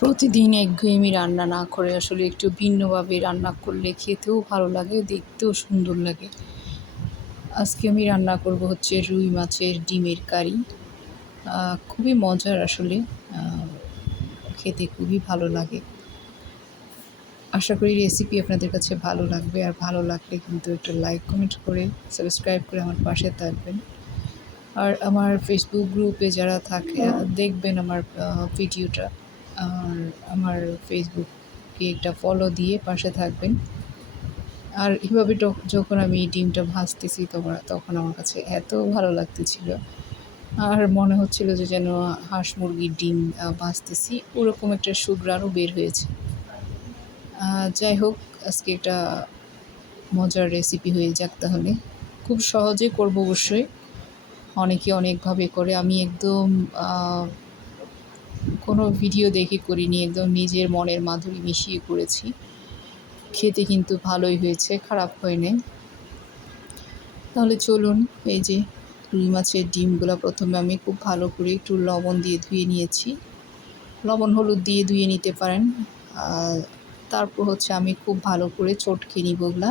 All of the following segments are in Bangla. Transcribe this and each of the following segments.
প্রতিদিন একঘেয়েমি রান্না না করে আসলে একটু ভিন্নভাবে রান্না করলে খেতেও ভালো লাগে, দেখতেও সুন্দর লাগে। আজকে আমি রান্না করব হচ্ছে রুই মাছের ডিমের কারি। খুবই মজার আসলে। খেতে খুবই ভালো লাগে। আশা করি রেসিপি আপনাদের কাছে ভালো লাগবে। আর ভালো লাগলে কিন্তু একটা লাইক কমেন্ট করে সাবস্ক্রাইব করে আমার পাশে থাকবেন। আর আমার ফেসবুক গ্রুপে যারা থাকে, দেখবেন আমার ভিডিওটা আর আমার ফেসবুককে একটা ফলো দিয়ে পাশে থাকবেন। আর এভাবে যখন আমি ডিমটা ভাজতেছি তখন তখন আমার কাছে এত ভালো লাগতেছিল। আর মনে হচ্ছিল যে যেন হাঁস মুরগির ডিম ভাজতেছি ওরকম একটা সুগ্রানও বের হয়েছে। যাই হোক, আজকে একটা মজার রেসিপি হয়ে যাক তাহলে। খুব সহজে করব অবশ্যই। অনেকে অনেকভাবে করে। আমি একদম কোনো ভিডিও দেখে করিনি, একদম নিজের মনের মাধুরী মিশিয়ে করেছি। খেতে কিন্তু ভালোই হয়েছে, খারাপ হয়নি। তাহলে চলুন, এই যে রুই মাছের ডিমগুলো প্রথমে আমি খুব ভালো করে একটু লবণ দিয়ে ধুয়ে নিয়েছি। লবণ, হলুদ দিয়ে ধুয়ে নিতে পারেন। তারপর হচ্ছে আমি খুব ভালো করে চটকে নিব ওগুলা।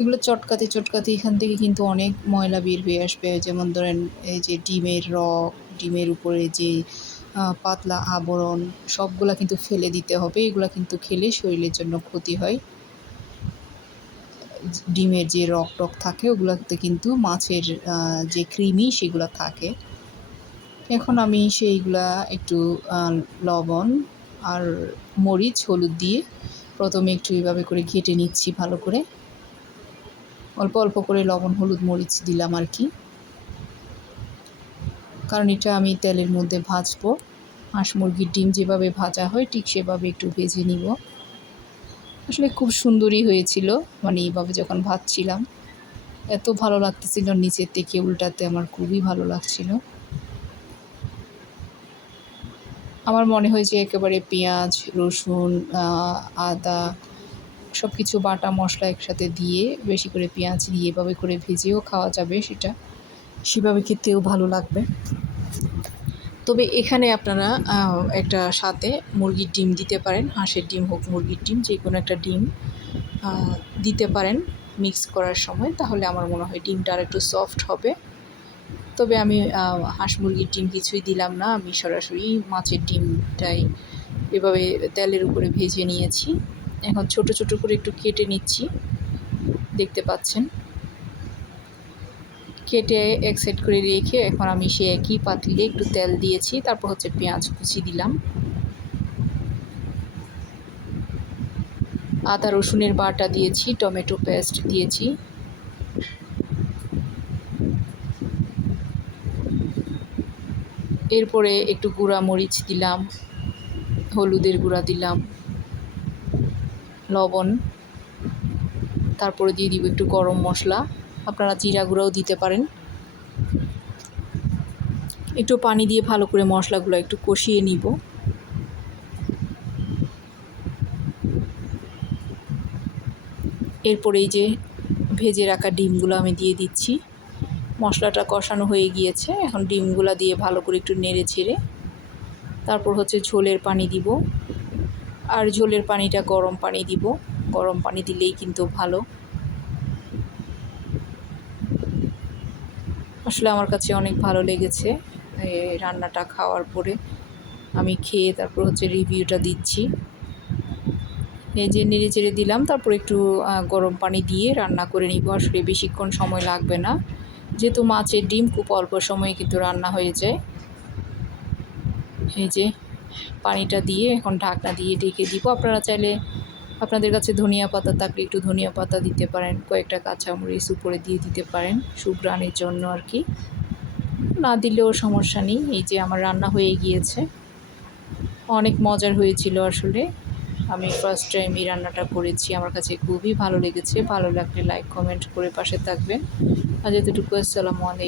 এগুলো চটকাতে চটকাতে এখান থেকে কিন্তু অনেক ময়লা বের হয়ে আসবে। যেমন ধরেন, এই যে ডিমের রক, ডিমের উপরে যে পাতলা আবরণ, সবগুলা কিন্তু ফেলে দিতে হবে। এগুলা কিন্তু খেলে শরীরের জন্য ক্ষতি হয়। ডিমের যে রক টক থাকে, ওগুলোতে কিন্তু মাছের যে কৃমি, সেগুলো থাকে। এখন আমি সেইগুলা একটু লবণ আর মরিচ, হলুদ দিয়ে প্রথমে একটু এইভাবে করে ঘেটে নিচ্ছি ভালো করে। অল্প অল্প করে লবণ, হলুদ, মরিচ দিলাম আর কি। কারণ এটা আমি তেলের মধ্যে ভাজবো। হাঁস মুরগির ডিম যেভাবে ভাজা হয়, ঠিক সেভাবে একটু ভেজে নিব। আসলে খুব সুন্দরই হয়েছিল মানে এইভাবে যখন ভাজছিলাম। এত ভালো লাগতেছিল নিচের থেকে, উল্টাতে আমার খুবই ভালো লাগছিল। আমার মনে হয় যে একেবারে পেঁয়াজ, রসুন আদা সব কিছু বাটা মশলা একসাথে দিয়ে বেশি করে পেঁয়াজ দিয়ে এভাবে করে ভেজেও খাওয়া যাবে সেটা। সেভাবে খেতেও ভালো লাগবে। তবে এখানে আপনারা একটা সাথে মুরগির ডিম দিতে পারেন, হাঁসের ডিম হোক মুরগির ডিম, যে কোনো একটা ডিম দিতে পারেন মিক্স করার সময়। তাহলে আমার মনে হয় ডিমটা আর একটু সফট হবে। তবে আমি হাঁস মুরগির ডিম কিছুই দিলাম না। আমি সরাসরি মাছের ডিমটাই এভাবে তেলের উপরে ভেজে নিয়েছি। এখন ছোট ছোট করে একটু কেটে নিচ্ছি। দেখতে পাচ্ছেন? কেটে এক সাইড করে রেখে এখন আমি সে একই পাতিলে একটু তেল দিয়েছি, তারপর হচ্ছে পেঁয়াজ কুচি দিলাম। আদা, রসুনের বাটা দিয়েছি, টমেটো পেস্ট দিয়েছি। এরপরে একটু গুঁড়া মরিচ দিলাম, হলুদের গুঁড়া দিলাম, লবণ। তারপরে দিয়ে দিব একটু গরম মশলা। আপনারা জিরা গুঁড়াও দিতে পারেন। একটু পানি দিয়ে ভালো করে মশলাগুলো একটু কষিয়ে নিব। এরপরে এই যে ভেজে রাখা ডিমগুলো আমি দিয়ে দিচ্ছি। মশলাটা কষানো হয়ে গিয়েছে, এখন ডিমগুলো দিয়ে ভালো করে একটু নেড়ে ছেড়ে তারপর হচ্ছে ঝোলের পানি দিব। আর ঝোলের পানিটা গরম পানি দিব। গরম পানি দিলেই কিন্তু ভালো। আসলে আমার কাছে অনেক ভালো লেগেছে রান্নাটা খাওয়ার পরে। আমি খেয়ে তারপর হচ্ছে রিভিউটা দিচ্ছি। এই যে নেড়ে চেড়ে দিলাম, তারপর একটু গরম পানি দিয়ে রান্না করে নিব। আসলে বেশিক্ষণ সময় লাগবে না। যেহেতু মাছের ডিম খুব অল্প সময়ে কিন্তু রান্না হয়ে যায়। এই যে পানিটা দিয়ে এখন ঢাকনা দিয়ে ঢেকে দিব। আপনারা চাইলে আপনাদের কাছে ধনিয়া পাতা থাকলে একটু ধনিয়া পাতা দিতে পারেন, কয়েকটা কাঁচামরিচ উপরে দিয়ে দিতে পারেন সুগ্রানের জন্য আর কি। না দিলেও সমস্যা নেই, এই যে আমার রান্না হয়ে গিয়েছে। অনেক মজার হয়েছিল আসলে। আমি ফার্স্ট টাইম এই রান্নাটা করেছি, আমার কাছে খুবই ভালো লেগেছে। ভালো লাগলে লাইক কমেন্ট করে পাশে থাকবেন। আর যতটুকু আসসালামু আলাইকুম।